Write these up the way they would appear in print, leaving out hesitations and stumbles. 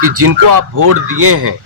कि जिनको आप वोट दिए हैं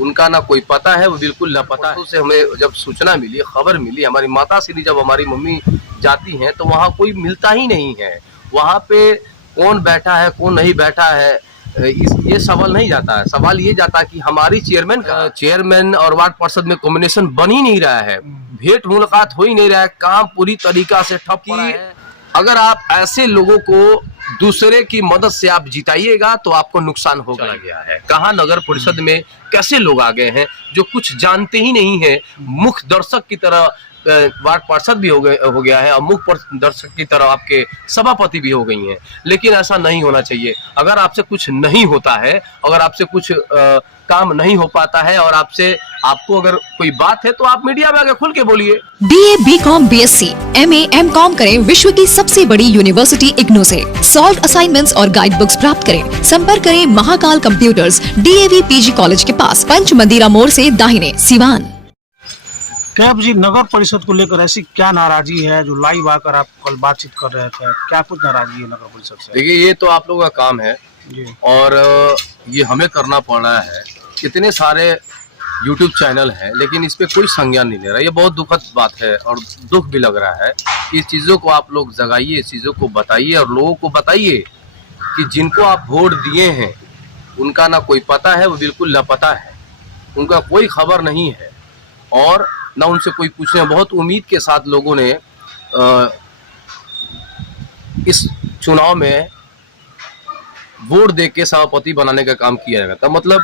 उनका ना कोई पता है, वो बिल्कुल लापता है। से हमें जब सूचना मिली, खबर मिली, हमारी माता श्री जब हमारी मम्मी जाती हैं तो वहाँ कोई मिलता ही नहीं है। वहाँ पे कौन बैठा है कौन नहीं बैठा है ये सवाल नहीं जाता है। सवाल ये जाता है कि हमारी चेयरमैन और वार्ड पार्षद में कॉम्बिनेशन बन ही नहीं रहा है, भेंट मुलाकात हो ही नहीं रहा है, काम पूरी तरीका से ठप पड़ा है। अगर आप ऐसे लोगों को दूसरे की मदद से आप जिताइएगा तो आपको नुकसान होगा। गया है कहाँ नगर परिषद में कैसे लोग आ गए हैं जो कुछ जानते ही नहीं है, मुख्य दर्शक की तरह वार्ड पार्षद भी हो गया है और मुख्य दर्शक की तरह आपके सभापति भी हो गई हैं। लेकिन ऐसा नहीं होना चाहिए। अगर आपसे कुछ नहीं होता है, अगर आपसे कुछ काम नहीं हो पाता है और आपको अगर कोई बात है तो आप मीडिया में आगे खुल के बोलिए। BA, BCom, BSc, MA, MCom करें विश्व की सबसे बड़ी यूनिवर्सिटी इग्नू से। सॉल्व असाइनमेंट्स और गाइड बुक्स प्राप्त करें। संपर्क करें Mahakal computers, DAV PG college के पास, पंच मंदिरा मोड़ से दाहिने, सिवान। कैब जी, नगर परिषद को लेकर ऐसी क्या नाराजगी है जो लाइव आकर आप कल बातचीत कर रहे थे? क्या कुछ नाराजगी है नगर परिषद से? देखिए, ये तो आप लोगों का काम है जी। और ये हमें करना पड़ रहा है। कितने सारे YouTube चैनल है लेकिन इस पे कोई संज्ञान नहीं ले रहा। ये बहुत दुखद बात है और दुख भी लग रहा है। इस चीज़ों को आप लोग जगाइए, इस चीज़ों को बताइए और लोगों को बताइए कि जिनको आप वोट दिए हैं उनका ना कोई पता है, वो बिल्कुल लापता है, उनका कोई खबर नहीं है और ना उनसे कोई पूछने। बहुत उम्मीद के साथ लोगों ने इस चुनाव में वोट दे के सभापति बनाने का काम किया गया था। मतलब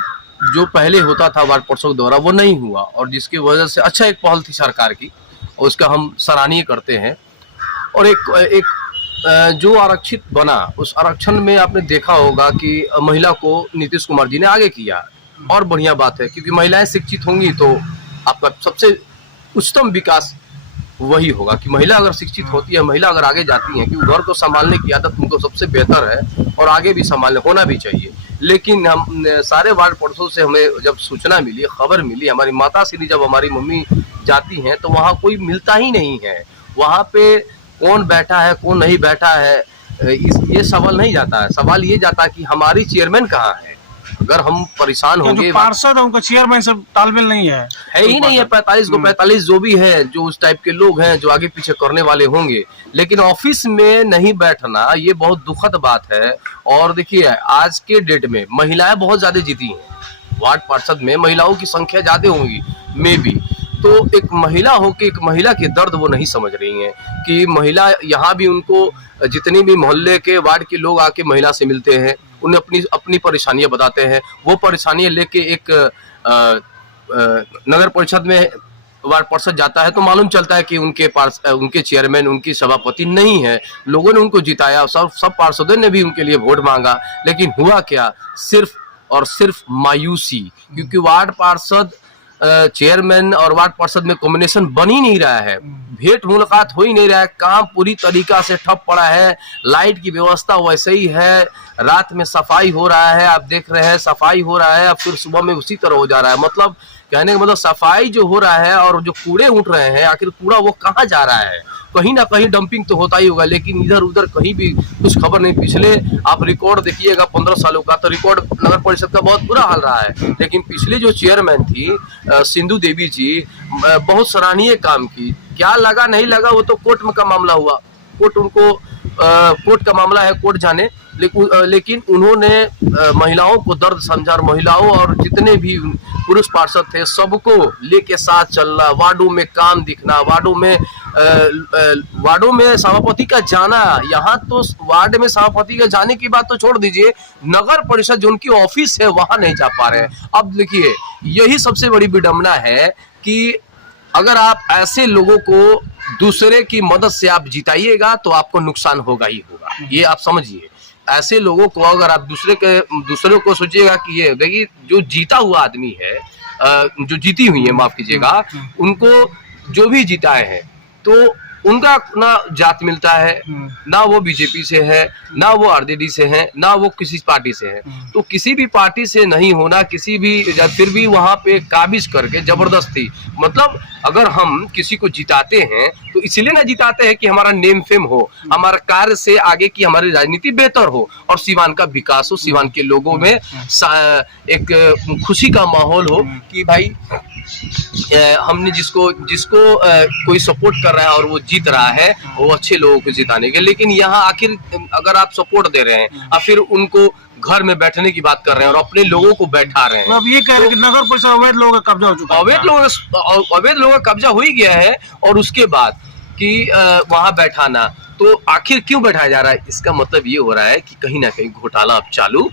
जो पहले होता था वार्ड पार्षद द्वारा वो नहीं हुआ और जिसकी वजह से अच्छा एक पहल थी सरकार की और उसका हम सराहनीय करते हैं। और एक जो आरक्षित बना, उस आरक्षण में आपने देखा होगा कि महिला को नीतीश कुमार जी ने आगे किया और बढ़िया बात है, क्योंकि महिलाएं शिक्षित होंगी तो आपका सबसे उच्चतम विकास वही होगा कि महिला अगर शिक्षित होती है, महिला अगर आगे जाती है, कि घर को संभालने की आदत उनको सबसे बेहतर है और आगे भी संभालने होना भी चाहिए। लेकिन हम सारे वार्ड पार्षदों से हमें जब सूचना मिली, खबर मिली, हमारी माता श्री जब हमारी मम्मी जाती हैं तो वहाँ कोई मिलता ही नहीं है। वहाँ पे कौन बैठा है कौन नहीं बैठा है ये सवाल नहीं जाता है। सवाल ये जाता है कि हमारी चेयरमैन कहाँ है। अगर हम परेशान होंगे, पार्षद उनका चेयरमैन से तालमेल नहीं है ही नहीं है। 45 को 45 जो भी है, जो उस टाइप के लोग हैं जो आगे पीछे करने वाले होंगे, लेकिन ऑफिस में नहीं बैठना ये बहुत दुखद बात है। और देखिए, आज के डेट में महिलाएं बहुत ज्यादा जीती हैं। वार्ड पार्षद में महिलाओं की संख्या ज्यादा होंगी मे भी, तो एक महिला हो के एक महिला के दर्द वो नहीं समझ रही हैं कि महिला यहाँ भी, उनको जितने भी मोहल्ले के वार्ड के लोग आके महिला से मिलते हैं, उन्हें अपनी परेशानियां बताते हैं। वो परेशानियां लेके एक नगर परिषद में वार्ड पार्षद जाता है तो मालूम चलता है कि उनके चेयरमैन, उनकी सभापति नहीं है। लोगों ने उनको जिताया, सब पार्षदों ने भी उनके लिए वोट मांगा, लेकिन हुआ क्या? सिर्फ और सिर्फ मायूसी, क्योंकि वार्ड पार्षद चेयरमैन और वार्ड पार्षद में कॉम्बिनेशन बन ही नहीं रहा है, भेंट मुलाकात हो ही नहीं रहा है, काम पूरी तरीका से ठप पड़ा है। लाइट की व्यवस्था वैसे ही है, रात में सफाई हो रहा है, आप देख रहे हैं सफाई हो रहा है, अब फिर सुबह में उसी तरह हो जा रहा है। मतलब कहने का मतलब सफाई जो हो रहा है और जो कूड़े उठ रहे हैं, आखिर कूड़ा वो कहाँ जा रहा है? कहीं ना कहीं डंपिंग तो होता ही होगा, लेकिन इधर उधर कहीं भी कुछ खबर नहीं। पिछले आप रिकॉर्ड देखिएगा 15 सालों का, तो रिकॉर्ड नगर परिषद का बहुत बुरा हाल रहा है। लेकिन पिछले जो चेयरमैन थी सिंधु देवी जी, बहुत सराहनीय काम की। क्या लगा नहीं लगा वो तो कोर्ट में का मामला हुआ, कोर्ट का मामला है, कोर्ट जाने। लेकिन उन्होंने महिलाओं को दर्द समझा और महिलाओं और जितने भी पुरुष पार्षद थे सबको लेके साथ चलना, वार्डों में काम दिखना, वार्डों में सभापति का जाना। यहाँ तो वार्ड में सभापति का जाने की बात तो छोड़ दीजिए, नगर परिषद जो उनकी ऑफिस है वहां नहीं जा पा रहे हैं। अब देखिए, यही सबसे बड़ी विडंबना है कि अगर आप ऐसे लोगों को दूसरे की मदद से आप जिताइएगा तो आपको नुकसान होगा ही होगा। ये आप समझिए। ऐसे लोगों को अगर आप दूसरों को सोचिएगा कि ये देखिए, जो जीता हुआ आदमी है, जो जीती हुई है, माफ कीजिएगा, उनको जो भी जिताए हैं, तो उनका ना जात मिलता है, ना वो बीजेपी से है, ना वो आरजेडी से है, ना वो किसी पार्टी से है। तो किसी भी पार्टी से नहीं होना, किसी भी फिर भी वहां पे काबिज करके जबरदस्ती, मतलब अगर हम किसी को जिताते हैं तो इसलिए ना जिताते हैं कि हमारा नेम फेम हो, हमारा कार्य से आगे की हमारी राजनीति बेहतर हो और सिवान का विकास हो, सिवान के लोगों में एक खुशी का माहौल हो कि भाई हमने जिसको कोई सपोर्ट कर रहा है और वो जीत रहा है, वो अच्छे लोगों को जिताने के। लेकिन यहाँ आखिर अगर आप सपोर्ट दे रहे हैं और फिर उनको घर में बैठने की बात कर रहे हैं और अपने लोगों को बैठा रहे हैं, तो अब ये कह रहे हैं कि नगर परिषद अवैध लोगों का कब्जा हो चुका है। अवैध लोगों का कब्जा हो ही गया है। और उसके बाद कि वहां बैठाना, तो आखिर क्यों बैठाया जा रहा है? इसका मतलब ये हो रहा है कि कहीं ना कहीं घोटाला अब चालू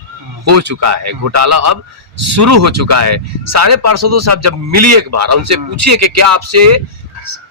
हो चुका है, घोटाला अब शुरू हो चुका है। सारे पार्षदों से आप जब मिलिए एक बार, उनसे पूछिए कि क्या आपसे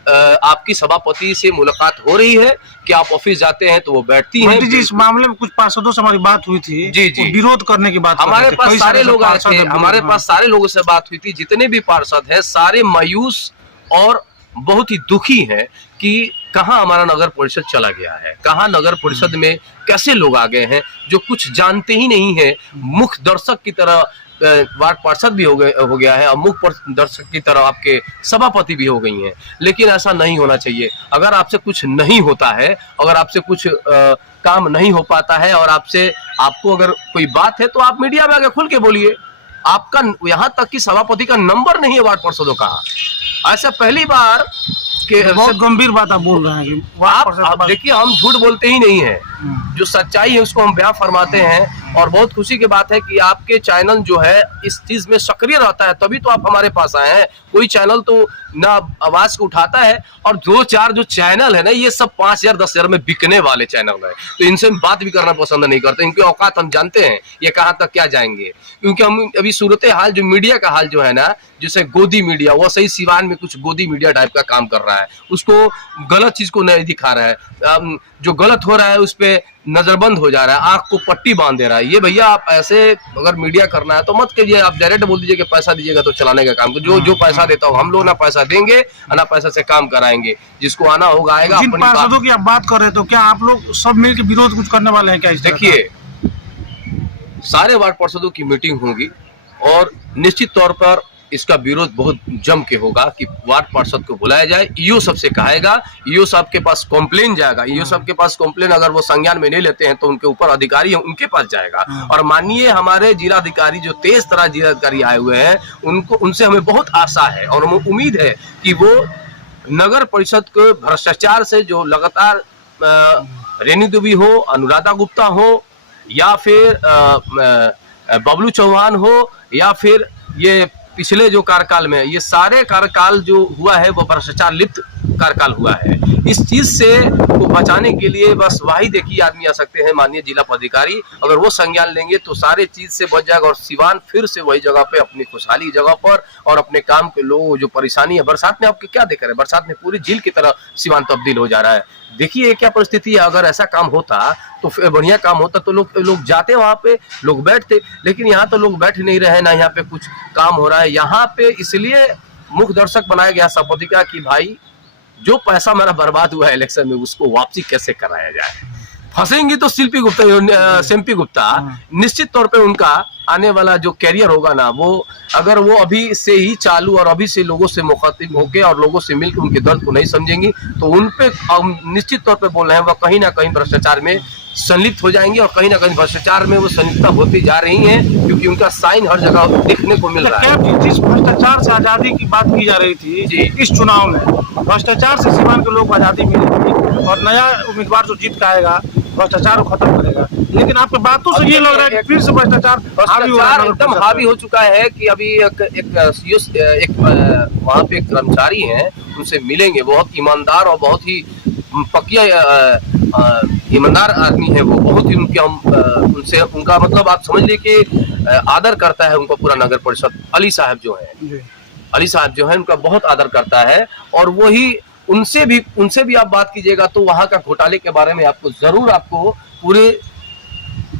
आपकी सभापति से मुलाकात हो रही है, कि आप ऑफिस जाते हैं तो वो बैठती हैं। जी, इस मामले में कुछ पार्षदों से हमारी बात हुई थी, जी जी, विरोध करने की बात हमारे पास सारे लोग आए थे, हमारे पास सारे लोगों से बात हुई थी। जितने भी पार्षद हैं सारे मायूस और बहुत ही दुखी हैं कि कहाँ हमारा नगर परिषद चला गया है, कहाँ नगर परिषद में कैसे लोग आ गए हैं जो कुछ जानते ही नहीं है। मुख्य दर्शक की तरह वार्ड पार्षद भी हो गया है और मुख्य दर्शक की तरह आपके सभापति भी हो गई हैं। लेकिन ऐसा नहीं होना चाहिए। अगर आपसे कुछ नहीं होता है, अगर आपसे कुछ काम नहीं हो पाता है और आपको अगर कोई बात है तो आप मीडिया में आगे खुल के बोलिए। आपका यहाँ तक कि सभापति का नंबर नहीं है वार्ड पार्षदों का। ऐसा पहली बार कि बहुत गंभीर बात आप बोल रहे हैं कि आप देखिए, हम झूठ बोलते ही नहीं है, जो सच्चाई है उसको हम बयां फरमाते हैं। और बहुत खुशी की बात है कि आपके चैनल जो है इस चीज में सक्रिय रहता है, तभी तो आप हमारे पास आए हैं। कोई चैनल तो ना आवाज को उठाता है, और दो चार जो चैनल है ना, ये सब 5,000 10,000 में बिकने वाले चैनल है, तो इनसे हम बात भी करना पसंद नहीं करते। इनकी औकात हम जानते हैं, ये कहाँ तक क्या जाएंगे। क्योंकि हम अभी सूरत हाल, जो मीडिया का हाल जो है ना, जैसे गोदी मीडिया, वो सही सिवान में कुछ गोदी मीडिया टाइप का काम कर रहा है, उसको गलत चीज को नहीं दिखा रहा है, जो गलत हो रहा है उस पे नजरबंद हो जा रहा है, आंख को पट्टी बांध दे रहा है। ये भैया, आप ऐसे अगर मीडिया करना है तो मत कीजिए। आप डायरेक्ट बोल दीजिए कि पैसा दीजिएगा तो चलाने का काम, जो पैसा देता हो, हम लोग ना पैसा देंगे ना पैसा से काम कराएंगे। जिसको आना होगा आएगा। जिन पार्षदों की आप बात कर रहे हैं, तो क्या आप लोग सब मिलकर विरोध कुछ करने वाले हैं क्या? देखिए, सारे वार्ड पार्षदों की मीटिंग होगी और निश्चित तौर पर इसका विरोध बहुत जम के होगा कि वार्ड पार्षद को बुलाया जाए। ईओ साहब से कहेगा, ईओ साहब के पास कॉम्प्लेन जाएगा। ईओ साहब के पास कॉम्प्लेन अगर वो संज्ञान में नहीं लेते हैं तो उनके ऊपर अधिकारी है, उनके पास जाएगा। और माननीय हमारे जिलाधिकारी, जो 23 तरह जिलाधिकारी आए हुए हैं, उनसे हमें बहुत आशा है और हमें उम्मीद है कि वो नगर परिषद को भ्रष्टाचार से, जो लगातार रेणु देवी हो, अनुराधा गुप्ता हो, या फिर बबलू चौहान हो, या फिर ये पिछले जो कार्यकाल में, ये सारे कार्यकाल जो हुआ है वो भ्रष्टाचार लिप्त कार्यकाल हुआ है। इस चीज से को बचाने के लिए बस वही देखिए आदमी आ सकते हैं, माननीय जिला पदाधिकारी। अगर वो संज्ञान लेंगे तो सारे चीज से बच जाएगा और सिवान फिर से वही जगह पे, अपनी खुशहाली जगह पर और अपने काम के लोग, जो परेशानी है बरसात में, आपके क्या देख रहे हैं, बरसात में पूरी झील की तरह सिवान तब्दील हो जा रहा है। देखिए क्या परिस्थिति है। अगर ऐसा काम होता तो बढ़िया काम होता तो लोग जाते वहां पे, लोग बैठते। लेकिन यहाँ तो लोग बैठ नहीं रहे, ना यहाँ पे कुछ काम हो रहा है। यहाँ पे इसलिए मुख्य दर्शक बनाया गया सभापति का कि भाई, जो पैसा मेरा बर्बाद हुआ है इलेक्शन में, उसको वापसी कैसे कराया जाए। फंसेंगी तो शिल्पी गुप्ता, सिम्पी गुप्ता, निश्चित तौर पे उनका आने वाला जो कैरियर होगा ना, वो अगर वो अभी से ही चालू और अभी से लोगों से मुखातिब होके और लोगों से मिलकर उनके दर्द को नहीं समझेंगी, तो उन पे निश्चित तौर पे बोल रहे हैं, वह कहीं ना कहीं भ्रष्टाचार में संलिप्त हो जाएंगे। और कहीं ना कहीं भ्रष्टाचार में वो संलिप्तता होती जा रही है, क्योंकि उनका साइन हर जगह देखने को मिल रहा है। जिस भ्रष्टाचार से आजादी की बात की जा रही थी जी, इस चुनाव में भ्रष्टाचार से सिवान के लोग को आजादी मिली थी, और नया उम्मीदवार जो जीत का आएगा भ्रष्टाचार को खत्म करेगा। लेकिन आपकी बातों से ये लग रहा है कि फिर से भ्रष्टाचार एकदम हावी हो चुका है। कि अभी एक वहाँ पे कर्मचारी हैं, उनसे मिलेंगे, बहुत ईमानदार और बहुत ही पक्या ईमानदार आदमी है वो, बहुत ही उनसे उनका मतलब आप समझ लीजिए कि आदर करता है उनका पूरा नगर परिषद। अली साहब जो है उनका बहुत आदर करता है। और वही उनसे भी आप बात कीजिएगा तो वहां का घोटाले के बारे में आपको जरूर, आपको पूरे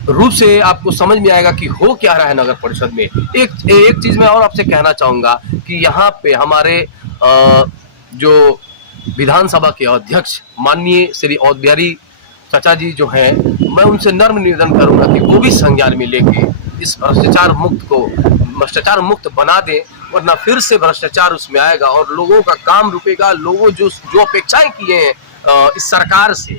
रूप से आपको समझ में आएगा कि हो क्या रहा है नगर परिषद में। एक चीज मैं और आपसे कहना चाहूंगा कि यहाँ पे हमारे जो विधानसभा के अध्यक्ष माननीय श्री अवध बिहारी चाचा जी जो हैं, मैं उनसे नम्र निवेदन करूंगा कि वो भी संज्ञान में लेके इस भ्रष्टाचार मुक्त बना दें, वरना फिर से भ्रष्टाचार उसमें आएगा और लोगों का काम रुकेगा। लोगों जो अपेक्षाएं किए हैं इस सरकार से,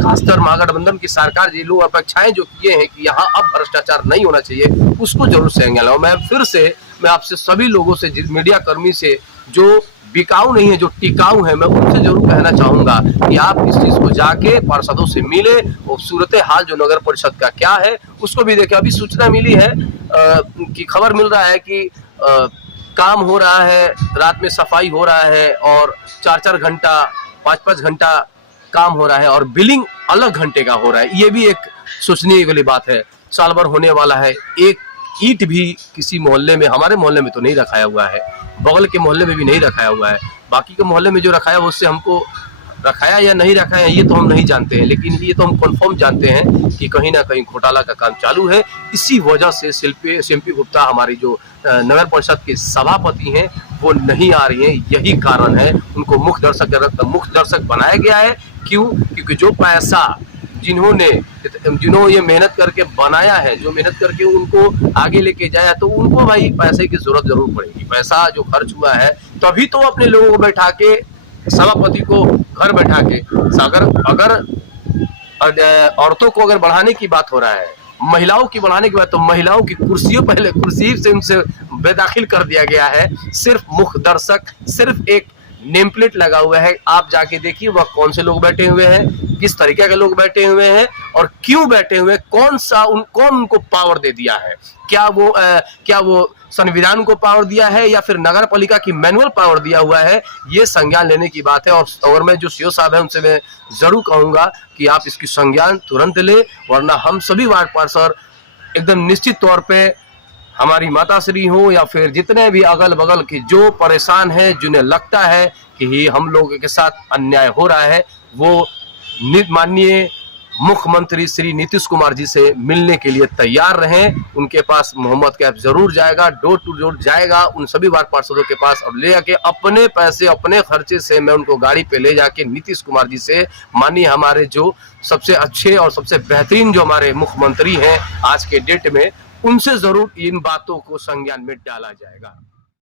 खासकर महागठबंधन की सरकार जी, लोग अपेक्षाएं जो किए हैं कि यहाँ अब भ्रष्टाचार नहीं होना चाहिए, उसको जरूर संज्ञान लो। मैं आपसे सभी लोगों से, मीडिया कर्मी से, जो बिकाऊ नहीं है, जो टिकाऊ है, मैं उनसे जरूर कहना चाहूंगा कि आप इस चीज को जाके पार्षदों से मिले और सूरत हाल जो नगर परिषद का क्या है उसको भी देखें। अभी सूचना मिली है कि खबर मिल रहा है कि काम हो रहा है, रात में सफाई हो रहा है और 4-4 घंटा 5-5 घंटा काम हो रहा है और बिलिंग अलग घंटे का हो रहा है। ये भी एक सोचने वाली बात है। साल भर होने वाला है, एक ईंट भी किसी मोहल्ले में, हमारे मोहल्ले में तो नहीं रखाया हुआ है, बगल के मोहल्ले में भी नहीं रखाया हुआ है, बाकी के मोहल्ले में जो रखाया है उससे हमको रखाया या नहीं रखाया ये तो हम नहीं जानते हैं, लेकिन ये तो हम कंफर्म जानते हैं कि कहीं ना कहीं घोटाला का काम चालू है। इसी वजह से शिल्पी गुप्ता हमारी जो नगर परिषद के सभापति हैं वो नहीं आ रही हैं, यही कारण है। उनको मुख्य दर्शक बनाया गया है। क्यों? क्योंकि जो पैसा जिन्होंने ये मेहनत करके बनाया है, जो मेहनत करके उनको आगे लेके जाया, तो उनको भाई पैसे की जरूरत जरूर पड़ेगी। पैसा जो खर्च हुआ है तभी तो अपने लोगों को बैठा के, सभापति को घर बैठा के, अगर औरतों को अगर बढ़ाने की बात हो रहा है, महिलाओं की बढ़ाने की बात, तो महिलाओं की कुर्सी से उनसे बेदाखिल कर दिया गया है। सिर्फ मुख्य दर्शक, सिर्फ एक नेम प्लेट लगा हुआ है। आप जाके देखिए वह कौन से लोग बैठे हुए हैं, किस तरीके के लोग बैठे हुए हैं और क्यों बैठे हुए हैं, कौन उनको पावर दे दिया है। क्या वो संविधान को पावर दिया है या फिर नगर पालिका की मैनुअल पावर दिया हुआ है, ये संज्ञान लेने की बात है। और मैं जो सीओ साहब है उनसे मैं जरूर कहूंगा कि आप इसकी संज्ञान तुरंत ले, वरना हम सभी वार्ड पार्षद एकदम निश्चित तौर पे, हमारी माताश्री हो या फिर जितने भी अगल बगल के जो परेशान है, जिन्हें लगता है कि हम लोगों के साथ अन्याय हो रहा है, वो माननीय मुख्यमंत्री श्री नीतीश कुमार जी से मिलने के लिए तैयार रहें। उनके पास मोहम्मद कैफ जरूर जाएगा, डोर टू डोर जाएगा उन सभी वार्ड पार्षदों के पास, और ले जाके अपने पैसे, अपने खर्चे से मैं उनको गाड़ी पे ले जाके नीतीश कुमार जी से, मानिए हमारे जो सबसे अच्छे और सबसे बेहतरीन जो हमारे मुख्यमंत्री हैं आज के डेट में, उनसे जरूर इन बातों को संज्ञान में डाला जाएगा।